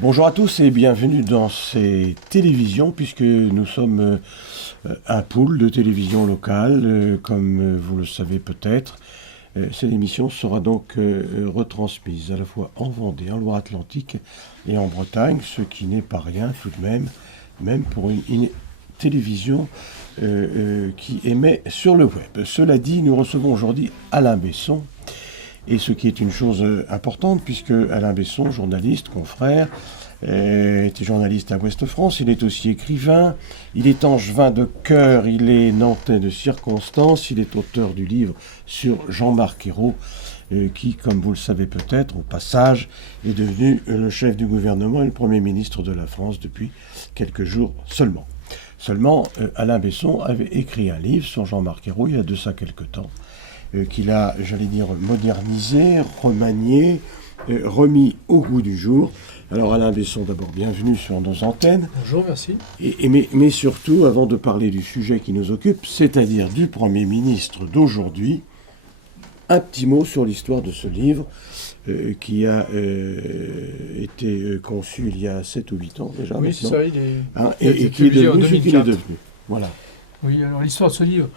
Bonjour à tous et bienvenue dans ces télévisions, puisque nous sommes un pool de télévision locale, comme vous le savez peut-être. Cette émission sera donc retransmise à la fois en Vendée, en Loire-Atlantique et en Bretagne, ce qui n'est pas rien tout de même pour une télévision qui émet sur le web. Cela dit, nous recevons aujourd'hui Alain Besson. Et ce qui est une chose importante, puisque Alain Besson, journaliste, confrère, était journaliste à Ouest France, il est aussi écrivain, il est angevin de cœur, il est nantais de circonstance, il est auteur du livre sur Jean-Marc Ayrault, qui, comme vous le savez peut-être, au passage, est devenu le chef du gouvernement et le Premier ministre de la France depuis quelques jours seulement. Alain Besson avait écrit un livre sur Jean-Marc Ayrault il y a de ça quelques temps, qu'il a, j'allais dire, modernisé, remanié, remis au goût du jour. Alors Alain Besson, d'abord, bienvenue sur nos antennes. Bonjour, merci. Mais surtout, avant de parler du sujet qui nous occupe, c'est-à-dire du Premier ministre d'aujourd'hui, un petit mot sur l'histoire de ce livre qui a été conçu il y a 7 ou 8 ans déjà. Oui, c'est ça, il est, et qui est devenu ce qu'il est devenu. Voilà. Oui, alors l'histoire de ce livre,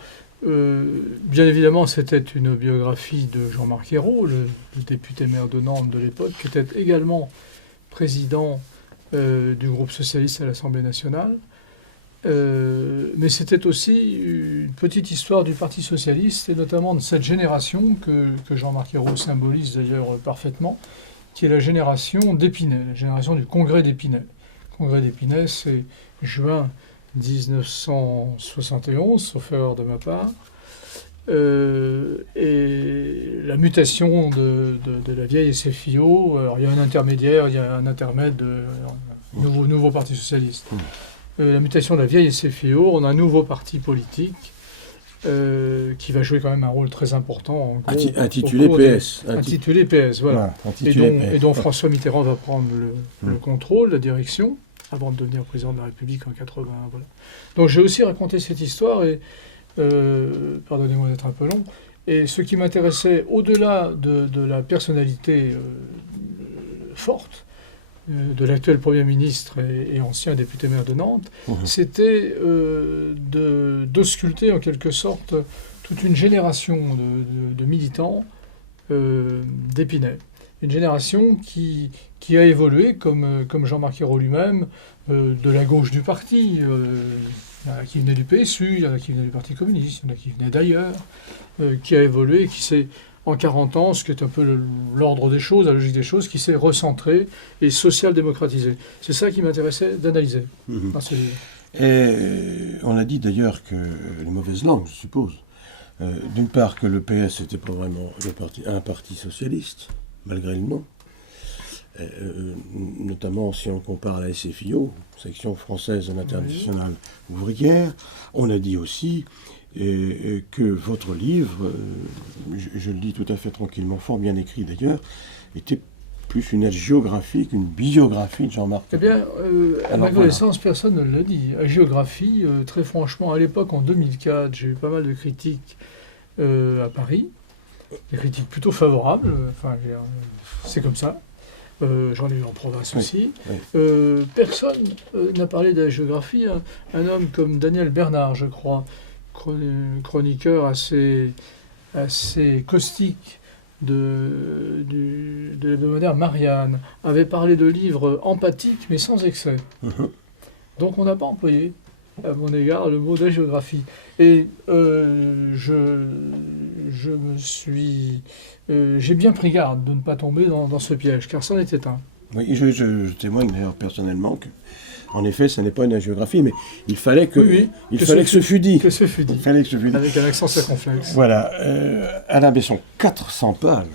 bien évidemment, c'était une biographie de Jean-Marc Ayrault, le député maire de Nantes de l'époque, qui était également président du groupe socialiste à l'Assemblée nationale. Mais c'était aussi une petite histoire du Parti socialiste, et notamment de cette génération que Jean-Marc Ayrault symbolise d'ailleurs parfaitement, qui est la génération d'Épinay, la génération du Congrès d'Épinay. Le Congrès d'Épinay, c'est juin 1971, sauf erreur de ma part, et la mutation de la vieille SFIO. Alors, il y a un intermédiaire, il y a un intermède, nouveau Parti socialiste. La mutation de la vieille SFIO, on a un nouveau parti politique qui va jouer quand même un rôle très important. En gros, intitulé PS. Intitulé PS, voilà. Et dont François Mitterrand va prendre le contrôle, la direction, avant de devenir président de la République en 80. Voilà. Donc j'ai aussi raconté cette histoire, et pardonnez-moi d'être un peu long, et ce qui m'intéressait, au-delà de la personnalité forte de l'actuel Premier ministre et ancien député maire de Nantes, c'était d'ausculter en quelque sorte toute une génération de militants d'Épinay. Une génération qui a évolué, comme Jean-Marc Ayrault lui-même, de la gauche du parti. Il y en a qui venaient du PSU, il y en a qui venaient du Parti communiste, il y en a qui venaient d'ailleurs, qui a évolué, qui s'est, en 40 ans, ce qui est un peu l'ordre des choses, la logique des choses, qui s'est recentré et social-démocratisé. C'est ça qui m'intéressait d'analyser dans ce livre. Et on a dit d'ailleurs que les mauvaises langues, je suppose, d'une part que le PS n'était pas vraiment un parti socialiste, malgré le nom, notamment si on compare à la SFIO, section française de l'Internationale ouvrière. On a dit aussi que votre livre, je le dis tout à fait tranquillement, fort bien écrit d'ailleurs, était plus une hagiographie qu'une biographie de Jean-Marc. Eh bien, à ma connaissance, personne ne l'a dit. Hagiographie, très franchement, à l'époque, en 2004, j'ai eu pas mal de critiques à Paris, des critiques plutôt favorables, enfin, c'est comme ça. J'en ai eu en province aussi. Personne n'a parlé de la géographie. Un homme comme Daniel Bernard, je crois, chroniqueur assez caustique de l'hebdomadaire Marianne, avait parlé de livres empathiques mais sans excès. Donc on n'a pas employé à mon égard le mot d'hagiographie. Et j'ai bien pris garde de ne pas tomber dans ce piège, car c'en était un. Oui, je témoigne d'ailleurs personnellement que, en effet, ce n'est pas une hagiographie, mais il fallait que ce fût dit. Que ce fût dit. Avec un accent circonflexe. Voilà. Alain Besson, 400 pages.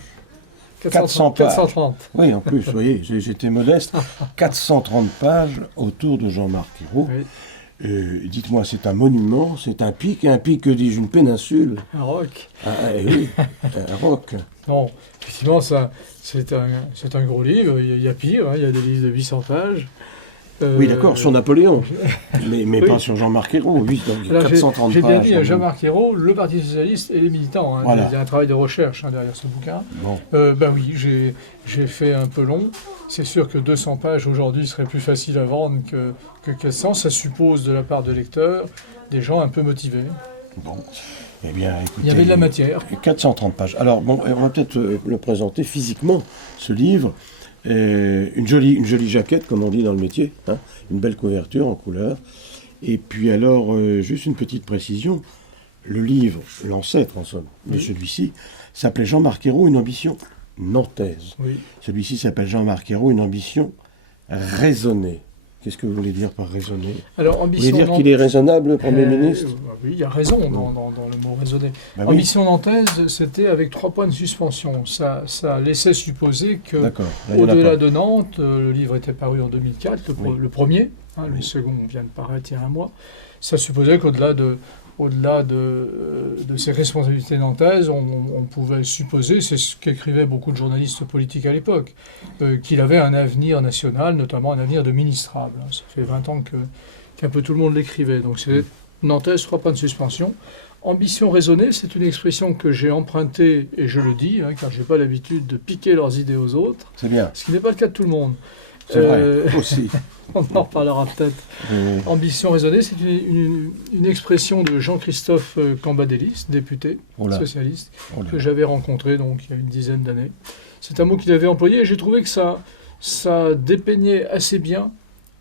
430. Oui, en plus, vous voyez, j'étais modeste. 430 pages autour de Jean-Marc Ayrault. Oui. Dites-moi, c'est un monument, c'est un pic, que dis-je, une péninsule. Un roc. Oui, un roc. Non, effectivement, c'est un gros livre, il y a pire, il y a des livres de 800 pages. Oui, d'accord, sur Napoléon, mais oui. Pas sur Jean-Marc Ayrault, oui, donc alors 430 j'ai bien pages. mis Jean-Marc Ayrault, le Parti Socialiste et les militants. Hein, voilà. Il y a un travail de recherche derrière ce bouquin. Bon. Ben oui, j'ai fait un peu long. C'est sûr que 200 pages aujourd'hui serait plus facile à vendre que 400. Ça suppose de la part de lecteurs des gens un peu motivés. Bon. Eh bien, écoutez, il y avait de la matière. 430 pages. Alors, bon, on va peut-être le présenter physiquement, ce livre. Une jolie jaquette, comme on dit dans le métier, hein, une belle couverture en couleur. Et puis alors, juste une petite précision, le livre, l'ancêtre en somme, de celui-ci, s'appelait Jean-Marc Ayrault, une ambition nantaise. Oui. Celui-ci s'appelle Jean-Marc Ayrault, une ambition raisonnée. Qu'est-ce que vous voulez dire par raisonner? Alors, ambition. Vous voulez dire qu'il est raisonnable, le Premier ministre? Oui, il y a raison dans le mot raisonner. Ben ambition nantaise, c'était avec 3 points de suspension. Ça laissait supposer que, au-delà de Nantes, le livre était paru en 2004, le premier, hein, le second vient de paraître il y a un mois. Ça supposait qu'au-delà de ses responsabilités nantaises, on pouvait supposer, c'est ce qu'écrivaient beaucoup de journalistes politiques à l'époque, qu'il avait un avenir national, notamment un avenir de ministrable. Ça fait 20 ans qu'un peu tout le monde l'écrivait. Donc c'est nantaise, 3 points de suspension. Ambition raisonnée, c'est une expression que j'ai empruntée, et je le dis, hein, car je n'ai pas l'habitude de piquer leurs idées aux autres. C'est bien. Ce qui n'est pas le cas de tout le monde. C'est vrai, aussi. On en reparlera peut-être. Ambition raisonnée, c'est une expression de Jean-Christophe Cambadélis, député socialiste, que j'avais rencontré donc, il y a une dizaine d'années. C'est un mot qu'il avait employé et j'ai trouvé que ça dépeignait assez bien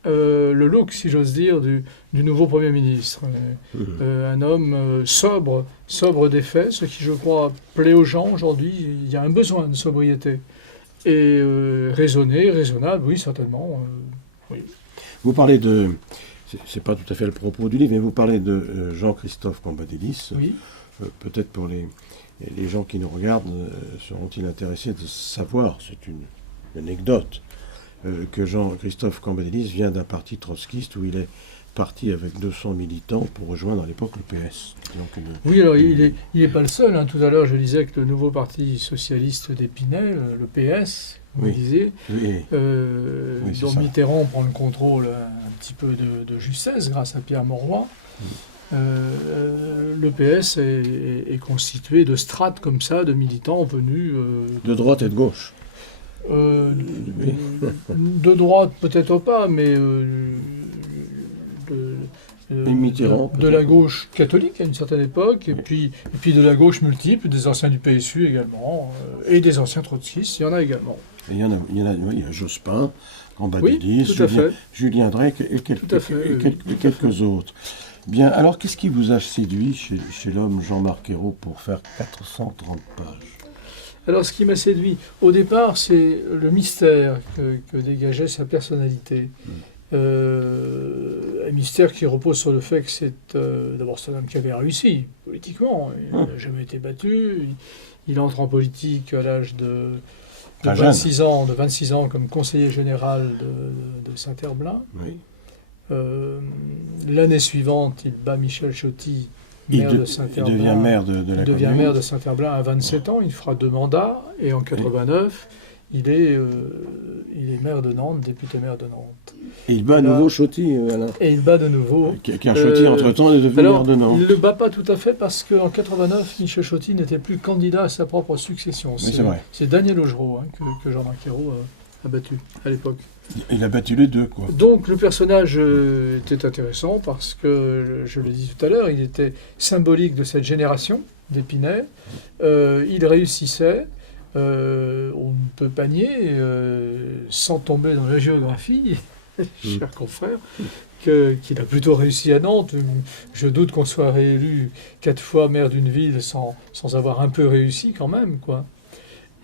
le look, si j'ose dire, du nouveau Premier ministre. Un homme sobre des faits, ce qui, je crois, plaît aux gens aujourd'hui. Il y a un besoin de sobriété. Et raisonnable, oui, certainement. Oui. Vous parlez de... C'est pas tout à fait le propos du livre, mais vous parlez de Jean-Christophe Cambadélis. Oui. Peut-être pour les gens qui nous regardent, seront-ils intéressés de savoir, c'est une anecdote, que Jean-Christophe Cambadélis vient d'un parti trotskiste où il est parti avec 200 militants pour rejoindre à l'époque le PS. Donc oui, alors il n'est pas le seul. Hein. Tout à l'heure, je disais que le nouveau parti socialiste d'Épinay, le PS, vous disiez, dont Mitterrand prend le contrôle un petit peu de justesse grâce à Pierre Mauroy. Le PS est constitué de strates comme ça, de militants venus... de droite et de gauche. De droite, peut-être pas, mais... de la gauche catholique à une certaine époque, et puis de la gauche multiple, des anciens du PSU également, et des anciens trotskistes, il y en a également. Il y a Jospin, Cambadélis, Julien Dreyck et quelques autres. Bien, alors qu'est-ce qui vous a séduit chez l'homme Jean-Marc Ayrault pour faire 430 pages? Alors ce qui m'a séduit, au départ, c'est le mystère que dégageait sa personnalité. Un mystère qui repose sur le fait que c'est d'abord un homme qui avait réussi politiquement. Il n'a jamais été battu. Il entre en politique à l'âge de 26 ans comme conseiller général de Saint-Herblain. Oui. L'année suivante, il bat Michel Chauty, maire de Saint-Herblain. Il devient maire de la commune. Il devient maire de Saint-Herblain à 27 ans. Il fera 2 mandats. Et en 89, il est maire de Nantes, député maire de Nantes. Et il bat à nouveau Chauty, Alain. Et il bat de nouveau. Car Chauty, entre-temps, est devenu maire de Nantes. Il ne le bat pas tout à fait parce qu'en 89, Michel Chauty n'était plus candidat à sa propre succession. C'est vrai. C'est Daniel Augereau que Jean-Marc Ayrault a battu à l'époque. Il a battu les deux, quoi. Donc le personnage était intéressant parce que, je l'ai dit tout à l'heure, il était symbolique de cette génération d'Épinay. Il réussissait. On ne peut pas nier, sans tomber dans la géographie, cher confrère, qu'il a plutôt réussi à Nantes. Je doute qu'on soit réélu 4 fois maire d'une ville sans avoir un peu réussi quand même, quoi.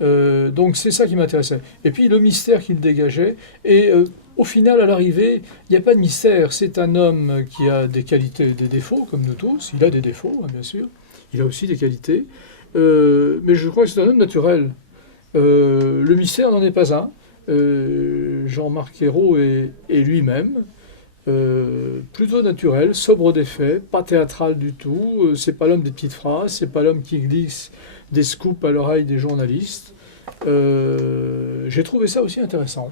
Donc c'est ça qui m'intéressait. Et puis le mystère qu'il dégageait. Et au final, à l'arrivée, il n'y a pas de mystère. C'est un homme qui a des qualités et des défauts, comme nous tous. Il a des défauts, bien sûr. Il a aussi des qualités. Mais je crois que c'est un homme naturel. Le mystère n'en est pas un. Jean-Marc Ayrault est lui-même plutôt naturel, sobre des faits, pas théâtral du tout. C'est pas l'homme des petites phrases, c'est pas l'homme qui glisse des scoops à l'oreille des journalistes. J'ai trouvé ça aussi intéressant,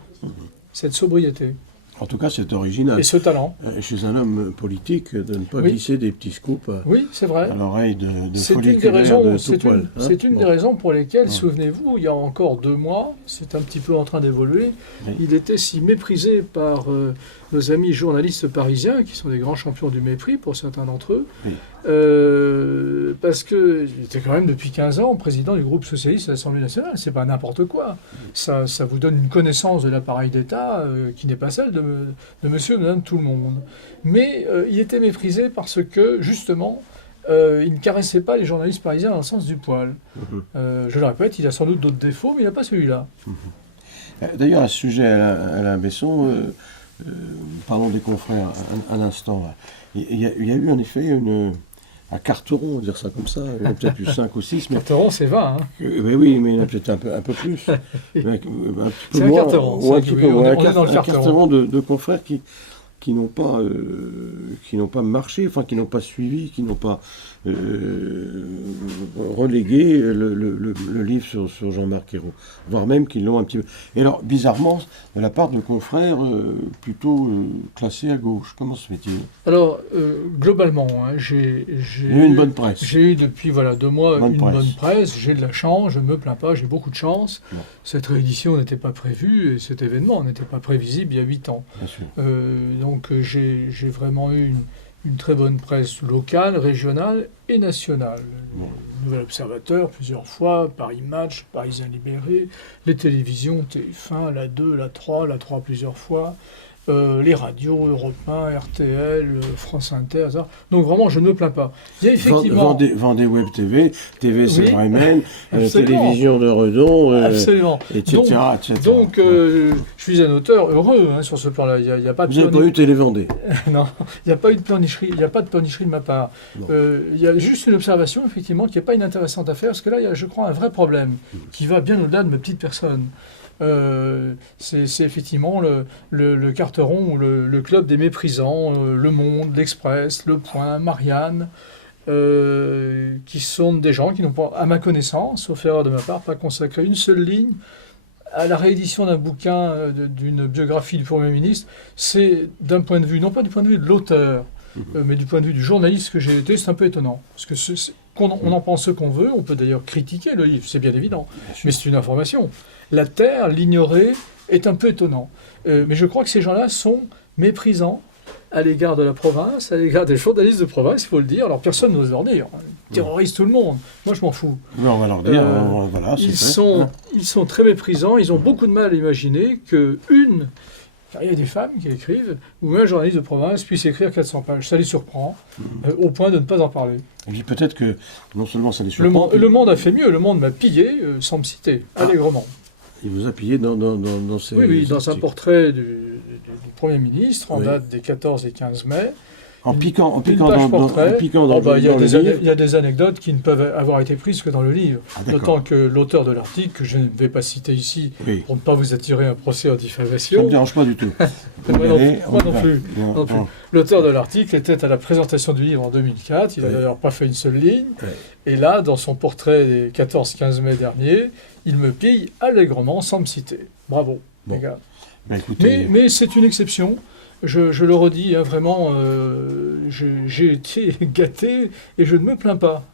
cette sobriété. En tout cas, c'est original. Et ce talent. Chez un homme politique, de ne pas glisser des petits scoops c'est vrai. à l'oreille de c'est folie une des raisons, de c'est tout poil. c'est une des raisons pour lesquelles, souvenez-vous, il y a encore 2 mois, c'est un petit peu en train d'évoluer, il était si méprisé par nos amis journalistes parisiens, qui sont des grands champions du mépris pour certains d'entre eux, parce qu'il était quand même depuis 15 ans président du groupe socialiste à l'Assemblée nationale. C'est pas n'importe quoi. Ça vous donne une connaissance de l'appareil d'État qui n'est pas celle de monsieur et madame tout le monde. Mais il était méprisé parce que, justement, il ne caressait pas les journalistes parisiens dans le sens du poil. Je le répète, il a sans doute d'autres défauts, mais il n'a pas celui-là. D'ailleurs, à ce sujet, Alain Besson, parlons des confrères un instant. Il y a eu en effet un Carteron, on va dire ça comme ça, il y en a peut-être eu 5 ou 6. Carteron, c'est 20. Hein. Mais oui, mais il y en a peut-être un peu plus. C'est un Carteron. Un Carteron de confrères qui n'ont pas marché, enfin qui n'ont pas suivi, qui n'ont pas relégué le livre sur Jean-Marc Ayrault, voire même qu'ils l'ont un petit peu. Et alors, bizarrement, de la part de confrères plutôt classés à gauche, comment se fait-il? Alors, globalement, hein, j'ai eu une bonne presse. J'ai eu depuis 2 mois bonne presse, j'ai de la chance, je ne me plains pas, j'ai beaucoup de chance. Bon. Cette réédition n'était pas prévue, et cet événement n'était pas prévisible il y a 8 ans. Bien sûr. Donc j'ai vraiment eu une très bonne presse locale, régionale et nationale. Bon. Le Nouvel Observateur, plusieurs fois, Paris Match, Parisien Libéré, les télévisions, TF1, la 2, la 3 plusieurs fois, les radios, Europe 1, RTL, France Inter, ça. Donc vraiment, je ne me plains pas. Il y a effectivement... Vendée Web TV, TV Bremen, télévision de Redon, etc. Donc, je suis un auteur heureux sur ce plan-là. Il y a pas de Vous n'avez pas eu Télévendée? Non, il n'y a pas eu de pleurnicherie. Il n'y a pas de pleurnicherie de ma part. Il y a juste une observation, effectivement, qui n'est pas inintéressante à faire, parce que là, il y a, je crois, un vrai problème qui va bien au-delà de ma petite personne. C'est effectivement le Carteron, le club des méprisants, Le Monde, l'Express, Le Point, Marianne, qui sont des gens qui n'ont pas, à ma connaissance, sauf erreur de ma part, pas consacré une seule ligne à la réédition d'un bouquin, d'une biographie du Premier ministre. C'est d'un point de vue, non pas du point de vue de l'auteur, mais du point de vue du journaliste que j'ai été, c'est un peu étonnant. Parce que on en pense ce qu'on veut, on peut d'ailleurs critiquer le livre, c'est bien évident, mais c'est une information. La terre, l'ignorer, est un peu étonnant. Mais je crois que ces gens-là sont méprisants à l'égard de la province, à l'égard des journalistes de province, il faut le dire. Alors personne n'ose leur dire. Ils terrorisent tout le monde. Moi, je m'en fous. Mais on va leur dire, voilà, ils sont très méprisants. Ils ont beaucoup de mal à imaginer qu'une... Il y a des femmes qui écrivent, ou un journaliste de province puisse écrire 400 pages. Ça les surprend, au point de ne pas en parler. Et puis peut-être que, non seulement ça les surprend... Le Monde a fait mieux. Le Monde m'a pillé, sans me citer, allègrement. Il vous a pillé dans ses... Oui, dans un portrait du Premier ministre, en date des 14 et 15 mai. En piquant dans il y a des anecdotes qui ne peuvent avoir été prises que dans le livre. D'autant que l'auteur de l'article, que je ne vais pas citer ici, pour ne pas vous attirer un procès en diffamation... Ça ne me dérange pas du tout. Moi non plus. L'auteur de l'article était à la présentation du livre en 2004. Il n'a d'ailleurs pas fait une seule ligne. Et là, dans son portrait des 14-15 mai dernier, il me pille allègrement sans me citer. Bravo, les gars. Mais c'est une exception. Je le redis, hein, vraiment, j'ai été gâté et je ne me plains pas.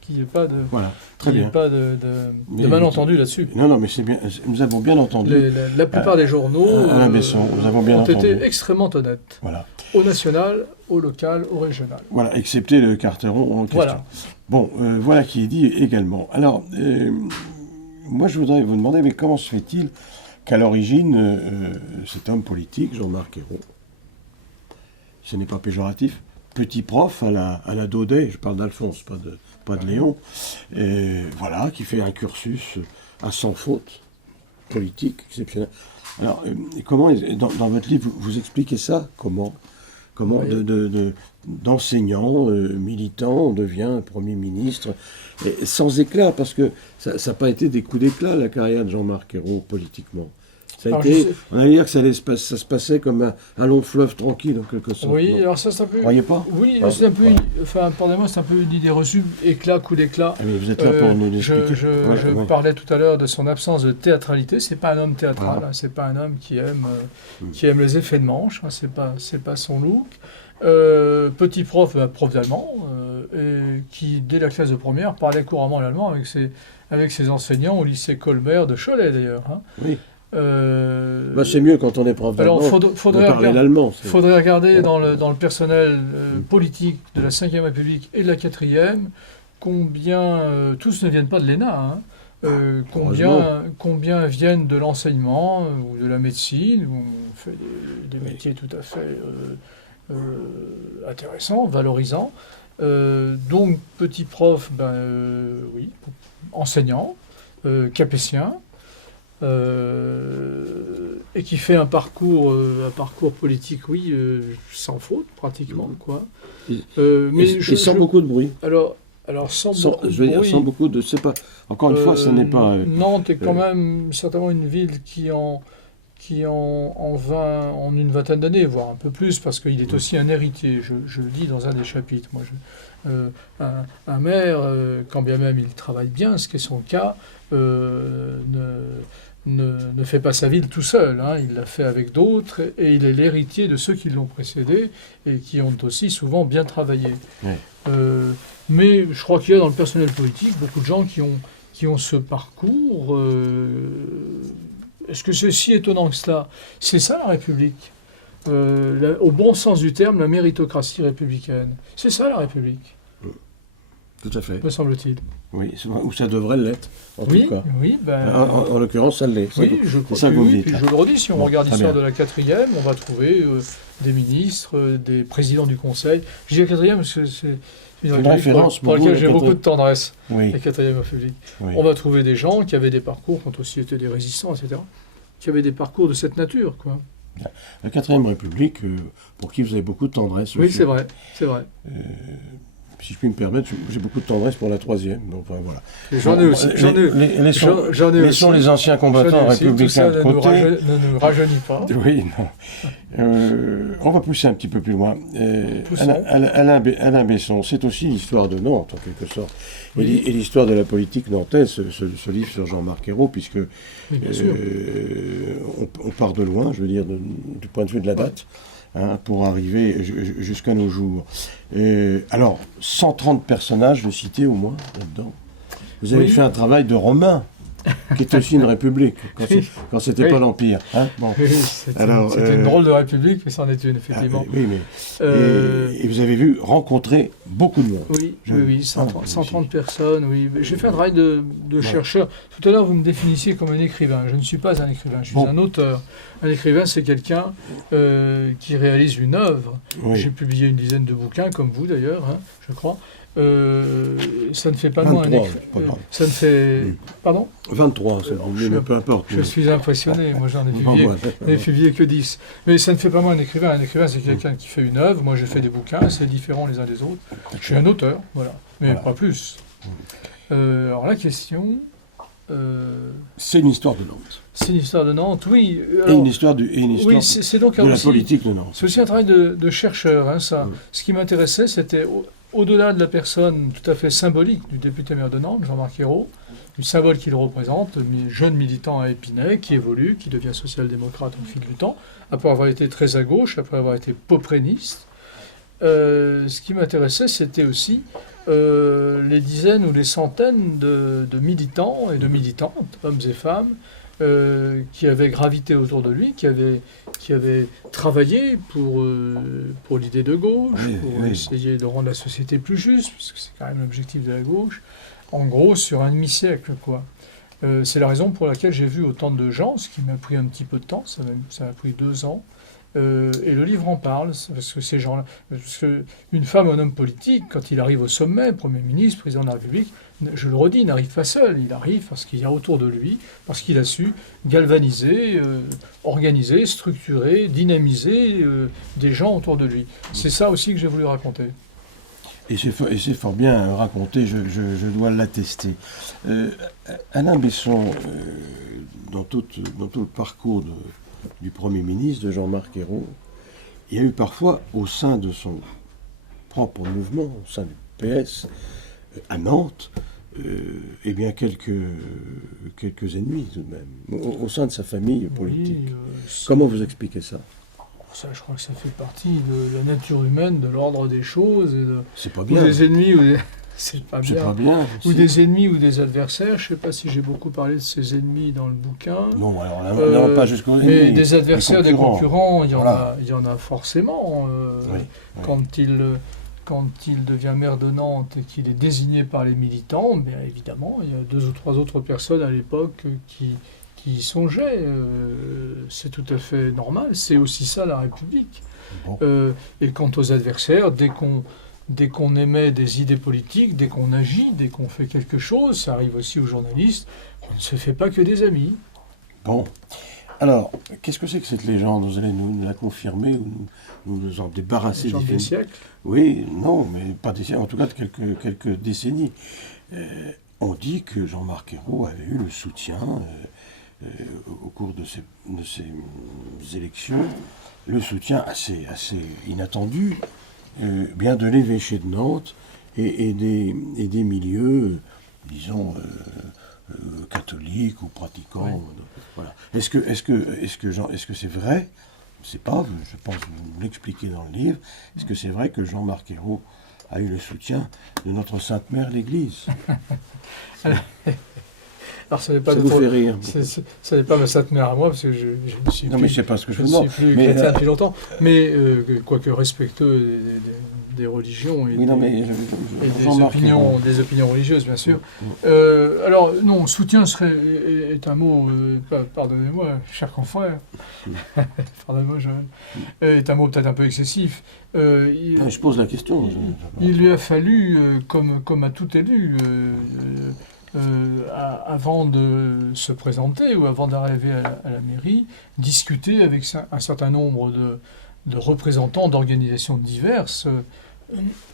Qu'il n'y ait pas de malentendu là-dessus. Non, mais c'est bien. Nous avons bien entendu. La plupart des journaux ont été extrêmement honnêtes. Voilà. Au national, au local, au régional. Voilà, excepté le Carteron en question. Voilà. Bon, voilà qui est dit également. Alors, moi je voudrais vous demander, mais comment se fait-il qu'à l'origine, cet homme politique, Jean-Marc Ayrault, ce n'est pas péjoratif, petit prof à la Daudet, je parle d'Alphonse, pas de Léon, voilà, qui fait un cursus à sans faute, politique, exceptionnel. Alors, comment, dans votre livre, vous expliquez ça? Comment d'enseignant, militant, on devient Premier ministre, et sans éclat, parce que ça n'a pas été des coups d'éclat, la carrière de Jean-Marc Ayrault, politiquement. On allait dire que ça se passait comme un long fleuve tranquille, en quelque sorte. Oui, alors ça c'est un peu... Vous croyez pas? Oui, c'est un peu... Enfin, pardonnez-moi, c'est un peu une idée reçue, éclat, coup d'éclat. Mais vous êtes là pour nous expliquer. Je parlais tout à l'heure de son absence de théâtralité. C'est pas un homme théâtral, c'est pas un homme qui aime les effets de manche, c'est pas son look. Petit prof, prof d'allemand, qui, dès la classe de première, parlait couramment l'allemand avec ses enseignants au lycée Colbert de Cholet, d'ailleurs. Hein. Oui. C'est mieux quand on est prof d'allemand. Alors, faudrait l'allemand. Faudrait regarder dans le personnel politique de la Ve République et de la 4e combien, tous ne viennent pas de l'ENA, hein, combien viennent de l'enseignement ou de la médecine, où on fait des métiers tout à fait intéressants, valorisants. Donc, petit prof, oui, enseignant, capétien, et qui fait un parcours politique, oui, sans faute, pratiquement, quoi. Mais sans beaucoup de bruit. Alors sans beaucoup de... C'est pas... Encore une fois, ce n'est pas... Nantes est quand même certainement une ville qui en une vingtaine d'années, voire un peu plus, parce qu'il est aussi un héritier. Je le dis dans un des chapitres. Moi, un maire, quand bien même il travaille bien, ce qui est son cas, ne fait pas sa ville tout seul, hein. Il l'a fait avec d'autres, et il est l'héritier de ceux qui l'ont précédé et qui ont aussi souvent bien travaillé. Ouais. Mais je crois qu'il y a dans le personnel politique beaucoup de gens qui ont ce parcours. Est-ce que c'est si étonnant que cela? C'est ça la République. Au bon sens du terme, la méritocratie républicaine. C'est ça la République. Tout à fait. Me semble-t-il. Oui, ou ça devrait l'être, en tout cas. Oui, en l'occurrence, ça l'est. Oui, je crois que oui. Puis je le redis, si on regarde l'histoire de la 4e, on va trouver des ministres, des présidents du Conseil. Je dis la 4e parce que c'est une référence pour laquelle j'ai beaucoup de tendresse, la 4e République. Oui. On va trouver des gens qui avaient des parcours, qui ont aussi été des résistants, etc., qui avaient des parcours de cette nature, quoi. La 4e République, pour qui vous avez beaucoup de tendresse. Oui, c'est vrai, c'est vrai. Si je puis me permettre, j'ai beaucoup de tendresse pour la 3e. Donc, voilà. J'en ai aussi. Laissons les anciens combattants républicains de côté. Ne nous rajeunit pas. Oui, non. On va pousser un petit peu plus loin. Alain Besson, c'est aussi l'histoire de Nantes, en quelque sorte. Oui. Et l'histoire de la politique nantaise, ce livre sur Jean-Marc Ayrault, puisque on part de loin, je veux dire, du point de vue de la date. Hein, pour arriver jusqu'à nos jours. Alors, 130 personnages de cité au moins, là-dedans. Vous avez fait un travail de romain, qui est aussi une république, quand c'était pas l'Empire. Hein, bon. C'était une drôle de république, mais c'en est une, effectivement. Et vous avez rencontrer beaucoup de monde. Oui, 130 personnes, oui. J'ai fait un travail de chercheur. Tout à l'heure, vous me définissiez comme un écrivain. Je ne suis pas un écrivain, je suis un auteur. Un écrivain, c'est quelqu'un qui réalise une œuvre. Oui. J'ai publié une dizaine de bouquins, comme vous d'ailleurs, hein, je crois. Ça ne fait pas de moi un écrivain. Ça ne fait... Pardon 23, mais peu importe. Je suis impressionné, moi j'en ai publié que 10. Mais ça ne fait pas moi un écrivain. Un écrivain, c'est quelqu'un qui fait une œuvre. Moi, j'ai fait des bouquins, c'est différent les uns des autres. Je suis un auteur, voilà. Mais pas plus. Alors la question... C'est une histoire de Nantes. C'est une histoire de Nantes, oui. Alors, et une histoire de la politique de Nantes. C'est aussi un travail de chercheur, hein, ça. Ce qui m'intéressait, c'était au-delà de la personne tout à fait symbolique du député maire de Nantes, Jean-Marc Ayrault, du symbole qu'il représente, jeune militant à Épinay, qui évolue, qui devient social-démocrate au fil du temps, après avoir été très à gauche, après avoir été popréniste. Ce qui m'intéressait, c'était aussi les dizaines ou les centaines de militants et de militantes, hommes et femmes, qui avaient gravité autour de lui, qui avaient travaillé pour l'idée de gauche, pour essayer de rendre la société plus juste, parce que c'est quand même l'objectif de la gauche, en gros sur un demi-siècle, quoi. C'est la raison pour laquelle j'ai vu autant de gens, ce qui m'a pris un petit peu de temps, ça m'a pris 2 ans. Et le livre en parle, parce que ces gens-là, parce qu'une femme ou un homme politique, quand il arrive au sommet, Premier ministre, président de la République, je le redis, il n'arrive pas seul, il arrive parce qu'il y a autour de lui, parce qu'il a su galvaniser, organiser, structurer, dynamiser des gens autour de lui. C'est ça aussi que j'ai voulu raconter. Et c'est fort bien raconté, je dois l'attester. Alain Besson, dans tout le parcours du Premier ministre, de Jean-Marc Ayrault, il y a eu parfois, au sein de son propre mouvement, au sein du PS, à Nantes, eh bien quelques ennemis tout de même, au sein de sa famille politique. Oui, comment vous expliquez ça? Ça, je crois que ça fait partie de la nature humaine, de l'ordre des choses. C'est pas bien. Ou des ennemis, c'est pas bien. Ou des ennemis ennemis ou des adversaires. Je ne sais pas si j'ai beaucoup parlé de ces ennemis dans le bouquin. Non, alors là, pas jusqu'aux ennemis. Mais des adversaires, des concurrents, il y en a forcément. Quand il devient maire de Nantes et qu'il est désigné par les militants, bien évidemment, il y a 2 ou 3 autres personnes à l'époque qui y songeaient. C'est tout à fait normal. C'est aussi ça la République. Bon. Et quant aux adversaires, dès qu'on émet des idées politiques, dès qu'on agit, dès qu'on fait quelque chose, ça arrive aussi aux journalistes, on ne se fait pas que des amis. Bon. Alors, qu'est-ce que c'est que cette légende? Vous allez nous la confirmer ou nous en débarrasser? Légende des siècles? Oui, non, mais pas des siècles, en tout cas de quelques décennies. On dit que Jean-Marc Ayrault avait eu le soutien, au cours de ces élections, le soutien assez inattendu, bien de l'évêché de Nantes et des milieux, disons, catholiques ou pratiquants. Oui. Voilà. Est-ce que c'est vrai? Je ne sais pas, je pense que vous l'expliquez dans le livre. Est-ce que c'est vrai que Jean-Marc Ayrault a eu le soutien de notre Sainte Mère l'Église? Alors, ça n'est pas vous fait rire. Ça n'est pas ma sainte mère à moi, parce que je ne suis non, plus, mais je sais pas ce que je ne suis plus chrétien depuis longtemps. Mais quoique respectueux des religions et, des opinions religieuses, bien sûr. Alors, non, soutien est un mot, pardonnez-moi, cher confrère, pardonnez-moi, est un mot peut-être un peu excessif. Je pose la question. Il lui a fallu, comme à tout élu, avant de se présenter ou avant d'arriver à la mairie, discuter avec un certain nombre de représentants d'organisations diverses,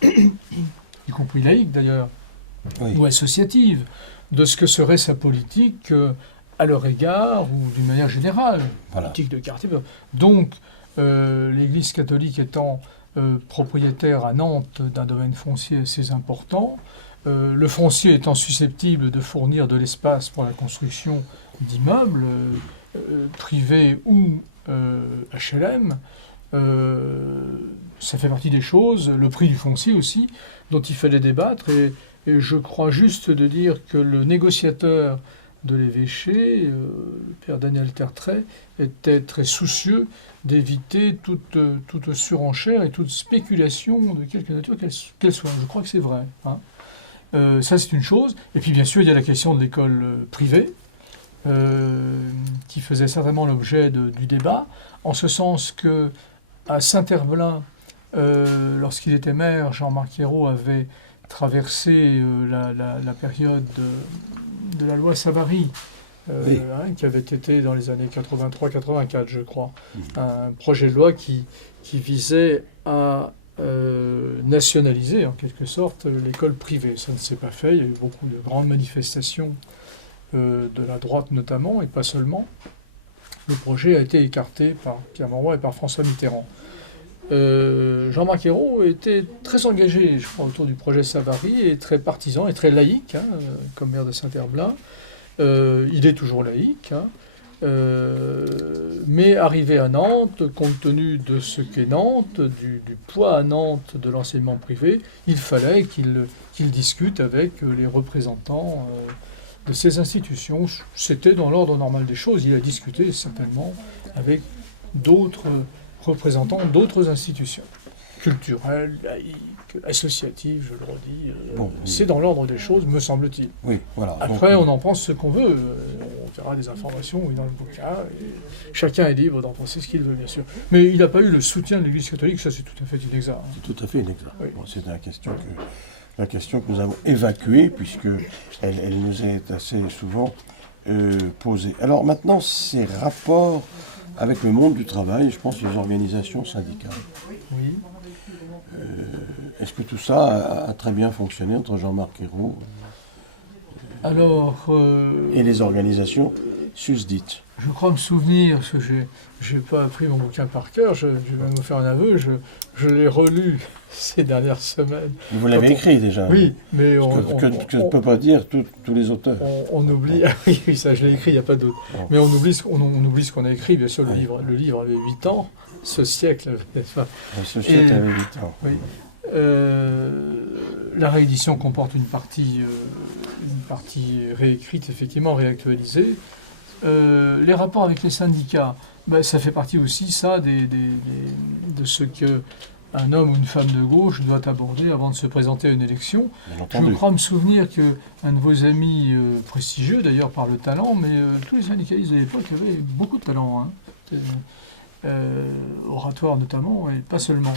y compris laïques d'ailleurs, oui, ou associatives, de ce que serait sa politique à leur égard ou d'une manière générale, voilà. Politique de quartier. Donc, l'Église catholique étant propriétaire à Nantes d'un domaine foncier assez important, le foncier étant susceptible de fournir de l'espace pour la construction d'immeubles privés ou HLM, ça fait partie des choses, le prix du foncier aussi, dont il fallait débattre. Et je crois juste de dire que le négociateur de l'évêché, le père Daniel Tertrais, était très soucieux d'éviter toute surenchère et toute spéculation de quelque nature qu'elle soit. Je crois que c'est vrai. Hein. Ça, c'est une chose. Et puis, bien sûr, il y a la question de l'école privée, qui faisait certainement l'objet du débat, en ce sens qu'à Saint-Herblain, lorsqu'il était maire, Jean-Marc Ayrault avait traversé la période de la loi Savary, oui. Qui avait été dans les années 83-84, je crois. Un projet de loi qui visait à nationaliser en quelque sorte l'école privée. Ça ne s'est pas fait, il y a eu beaucoup de grandes manifestations de la droite notamment, et pas seulement. Le projet a été écarté par Pierre Mauroy et par François Mitterrand. Jean-Marc Ayrault était très engagé, je crois, autour du projet Savary, et très partisan et très laïque, comme maire de Saint-Herblain. Il est toujours laïque, mais arrivé à Nantes, compte tenu de ce qu'est Nantes, du poids à Nantes de l'enseignement privé, il fallait qu'il discute avec les représentants de ces institutions. C'était dans l'ordre normal des choses. Il a discuté certainement avec d'autres représentants d'autres institutions culturelles, laïques, associatives, je le redis. C'est dans l'ordre des choses, me semble-t-il. Oui, voilà. Après, on en pense ce qu'on veut. On verra des informations dans le bouquin. Et chacun est libre d'en penser ce qu'il veut, bien sûr. Mais il n'a pas eu le soutien de l'Église catholique, ça c'est tout à fait inexact. C'est tout à fait inexact. Oui. Bon, c'est la question que nous avons évacuée, puisque elle nous est assez souvent posée. Alors maintenant, ces rapports avec le monde du travail, je pense les organisations syndicales. Oui. Est-ce que tout ça a très bien fonctionné entre Jean-Marc Ayrault et les organisations susdites? Je crois me souvenir, parce que je n'ai pas appris mon bouquin par cœur, je vais vous faire un aveu, je l'ai relu ces dernières semaines. Vous l'avez écrit déjà. Oui, mais que ne peut pas dire tous les auteurs. On oublie, oui, ça je l'ai écrit, il n'y a pas doute. Mais on oublie ce qu'on a écrit, bien sûr, le livre avait 8 ans, ce siècle avait... Ce siècle avait 8 ans. Oui. La réédition comporte une partie réécrite, effectivement, réactualisée. Les rapports avec les syndicats, ça fait partie aussi, ça, de ce qu'un homme ou une femme de gauche doit aborder avant de se présenter à une élection. Je crois me souvenir qu'un de vos amis prestigieux, d'ailleurs par le talent, mais tous les syndicalistes de l'époque avaient beaucoup de talent, hein, oratoire notamment, et pas seulement.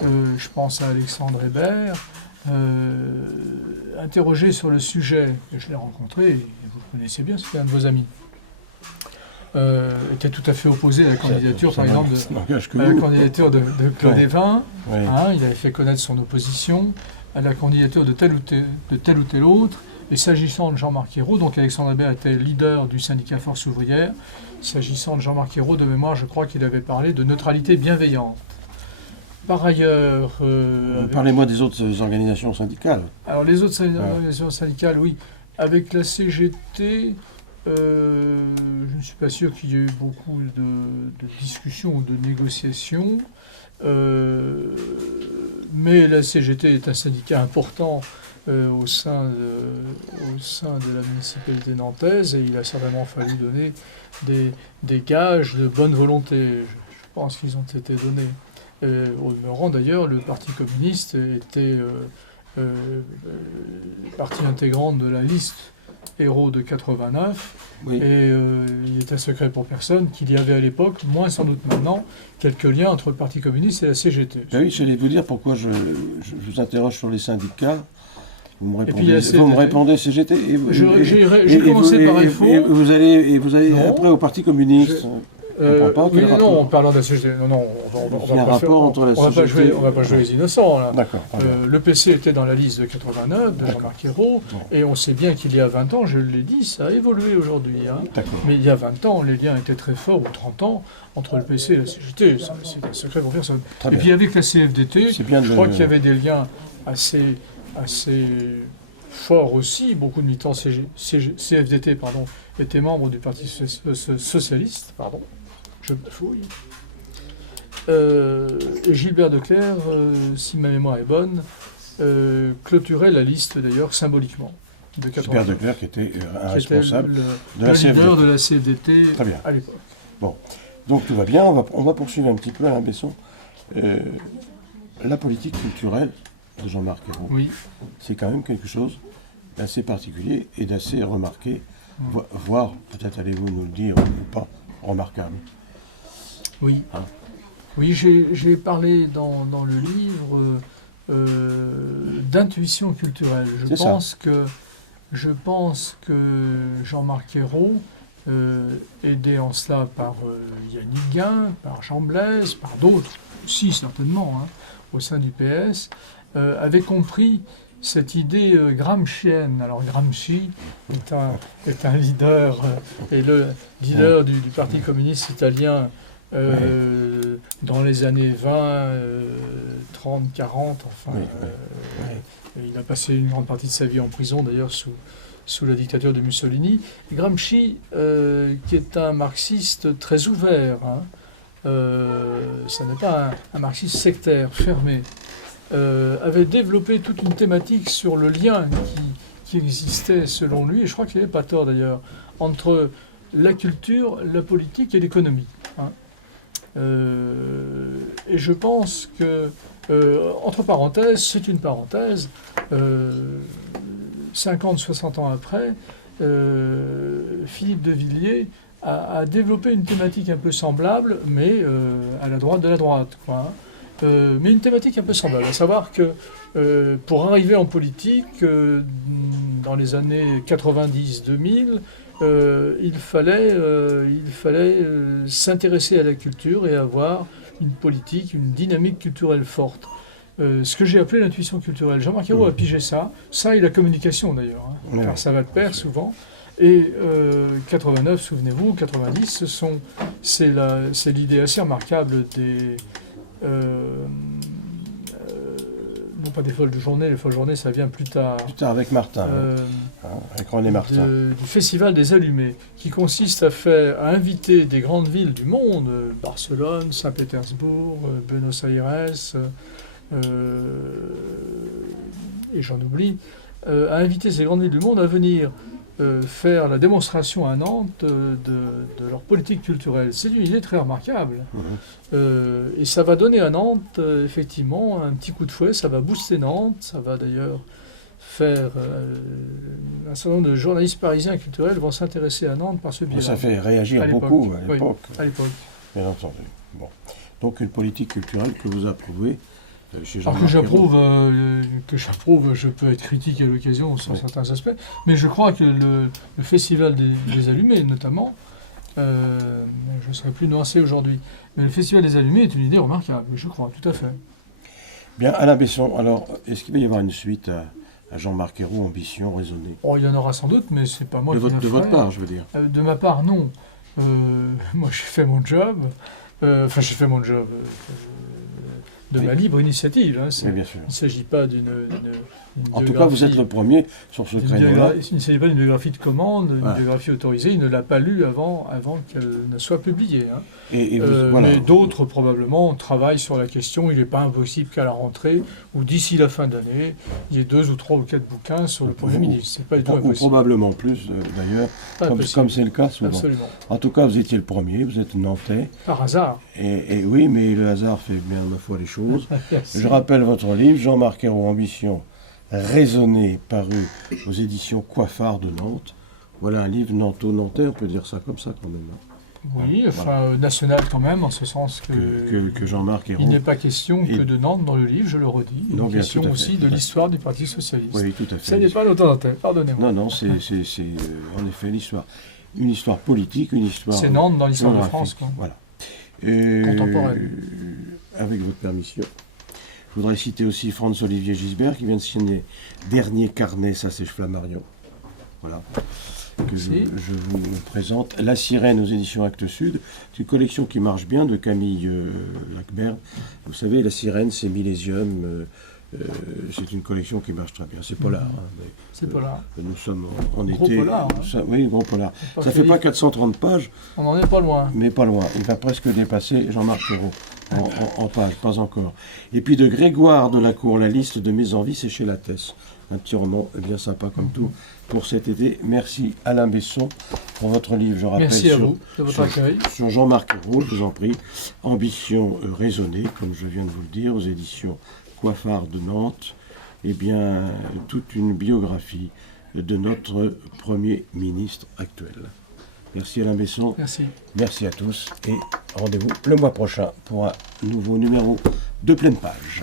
Je pense à Alexandre Hébert, interrogé sur le sujet, et je l'ai rencontré, et vous le connaissez bien, c'était un de vos amis. Était tout à fait opposé à la candidature, par exemple, de Claude Évin. Oui. Hein, il avait fait connaître son opposition à la candidature de tel ou tel autre. Et s'agissant de Jean-Marc Ayrault, donc Alexandre Hébert était leader du syndicat Force ouvrière. S'agissant de Jean-Marc Ayrault, de mémoire, je crois qu'il avait parlé de neutralité bienveillante. Par ailleurs... Parlez-moi des autres organisations syndicales. Alors les autres organisations syndicales, oui. Avec la CGT... je ne suis pas sûr qu'il y ait eu beaucoup de discussions ou de négociations, mais la CGT est un syndicat important au sein de la municipalité nantaise, et il a certainement fallu donner des gages de bonne volonté. Je pense qu'ils ont été donnés. Au demeurant, d'ailleurs, le Parti communiste était partie intégrante de la liste Ayrault de 89, oui. Et il était secret pour personne qu'il y avait à l'époque, moins sans doute maintenant, quelques liens entre le Parti communiste et la CGT. Oui, j'allais vous dire pourquoi je vous interroge sur les syndicats. Vous me répondez CGT. J'ai commencé par FO. Et vous allez après au Parti communiste. En parlant de la CGT, on va pas jouer les innocents. Là. Le PC était dans la liste de 89 de Jean-Marc Ayrault, et on sait bien qu'il y a 20 ans, je l'ai dit, ça a évolué aujourd'hui. Hein. Mais il y a 20 ans, les liens étaient très forts, ou 30 ans, entre le PC et la CGT. C'est un secret pour personne. Et puis avec la CFDT, je crois qu'il y avait des liens assez forts aussi. Beaucoup de militants CFDT étaient membres du Parti socialiste. Je me fouille. Et Gilbert Declercq, si ma mémoire est bonne, clôturait la liste d'ailleurs symboliquement. Gilbert Declercq qui était un responsable de la CFDT. Leader de la CFDT à l'époque. Bon, donc tout va bien, on va poursuivre un petit peu, Alain Besson. La politique culturelle de Jean-Marc Ayrault, oui. C'est quand même quelque chose d'assez particulier et d'assez remarqué, voire, peut-être allez-vous nous le dire ou pas, remarquable. Oui, hein? Oui, j'ai parlé dans le livre d'intuition culturelle. Je pense que Jean-Marc Ayrault, aidé en cela par Yannick Guin, par Jean Blaise, par d'autres aussi certainement, hein, au sein du PS, avait compris cette idée gramscienne. Alors Gramsci est un leader, et le leader du Parti communiste italien dans les années 20, 30, 40, enfin. Il a passé une grande partie de sa vie en prison, d'ailleurs, sous la dictature de Mussolini. Et Gramsci, qui est un marxiste très ouvert, hein, ça n'est pas un marxiste sectaire, fermé, avait développé toute une thématique sur le lien qui existait, selon lui, et je crois qu'il n'avait pas tort d'ailleurs, entre la culture, la politique et l'économie. Hein. Et je pense que, entre parenthèses, c'est une parenthèse, 50, 60 ans après, Philippe de Villiers a développé une thématique un peu semblable, mais à la droite de la droite, quoi, hein. Mais une thématique un peu semblable, à savoir que pour arriver en politique, dans les années 90-2000, il fallait s'intéresser à la culture et avoir une politique, une dynamique culturelle forte. ce que j'ai appelé l'intuition culturelle. Jean-Marc Ayrault a pigé ça et la communication d'ailleurs, car ça va de pair souvent. Et 89, souvenez-vous, 90, c'est l'idée assez remarquable des... non pas des folles journées, les folles journées ça vient plus tard. Plus tard avec Martin, avec René Martin. Du Festival des Allumés, qui consiste à inviter des grandes villes du monde, Barcelone, Saint-Pétersbourg, Buenos Aires, et j'en oublie, à inviter ces grandes villes du monde à venir faire la démonstration à Nantes de leur politique culturelle. C'est une idée très remarquable. Et ça va donner à Nantes, effectivement, un petit coup de fouet, ça va booster Nantes, ça va d'ailleurs faire... un certain nombre de journalistes parisiens culturels vont s'intéresser à Nantes par ce biais-là. Ça fait réagir beaucoup à l'époque. Oui, à l'époque. Bien entendu. Bon. Donc une politique culturelle que vous approuvez. Alors que j'approuve, je peux être critique à l'occasion sur certains aspects, mais je crois que le Festival des Allumés, notamment, je serais plus nuancé aujourd'hui, mais le Festival des Allumés est une idée remarquable, je crois, tout à fait. Bien, Alain Besson, alors, est-ce qu'il va y avoir une suite à Jean-Marc Ayrault, Ambition, Raisonnée? Il y en aura sans doute, mais c'est pas moi qui la ferai. De votre part, je veux dire. De ma part, non. Moi, j'ai fait mon job. J'ai fait mon job... de ma libre initiative. Oui, bien sûr. Il ne s'agit pas d'une en tout cas, vous êtes le premier sur ce créneau-là. Il ne s'agit pas d'une biographie de commande, une biographie autorisée. Il ne l'a pas lue avant qu'elle ne soit publiée. Mais d'autres, probablement, travaillent sur la question. Il n'est pas impossible qu'à la rentrée, ou d'ici la fin d'année, il y ait 2 ou 3 ou 4 bouquins sur le Premier ministre. C'est pas du tout impossible. Ou probablement plus, d'ailleurs, comme c'est le cas souvent. Absolument. En tout cas, vous étiez le premier, vous êtes nantais. Par hasard. Et oui, mais le hasard fait bien, ma foi, les choses. Je rappelle votre livre, Jean-Marc Ayrault, Ambition, Raisonnée, paru aux éditions Coiffard de Nantes. Voilà un livre nantais, on peut dire ça comme ça quand même. Oui, national quand même, en ce sens que Jean-Marc Ayrault. Il n'est pas question que de Nantes dans le livre, je le redis. Il est question aussi de l'histoire du Parti Socialiste. Oui, tout à fait. Ça n'est pas l'auto-nantais, pardonnez-moi. Non, c'est en effet l'histoire. Une histoire politique, une histoire... C'est Nantes dans l'histoire de France, quoi. Voilà. Contemporaine. Avec votre permission. Je voudrais citer aussi Franz-Olivier Gisbert qui vient de signer Dernier carnet, ça c'est Flammarion. Voilà. Que je vous présente. La Sirène aux éditions Actes Sud. C'est une collection qui marche bien de Camille Lackberg. Vous savez, La Sirène, c'est Millésium. C'est une collection qui marche très bien. C'est polar. C'est polar. Nous sommes en gros été. Polar, oui, gros polar. Ça ne fait pas 430 pages. On n'en est pas loin. Mais pas loin. Il va presque dépasser Jean-Marc Ayrault en pages, pas encore. Et puis de Grégoire Delacour, La liste de mes envies, c'est chez Lattès. Un petit roman bien sympa comme tout pour cet été. Merci Alain Besson pour votre livre. Je rappelle. Merci à vous de votre accueil. Sur Jean-Marc Ayrault, je vous en prie. Ambition raisonnée, comme je viens de vous le dire, aux éditions Coiffard de Nantes. Eh bien, toute une biographie de notre Premier ministre actuel. Merci Alain Besson. Merci. Merci à tous et rendez-vous le mois prochain pour un nouveau numéro de Pleine Page.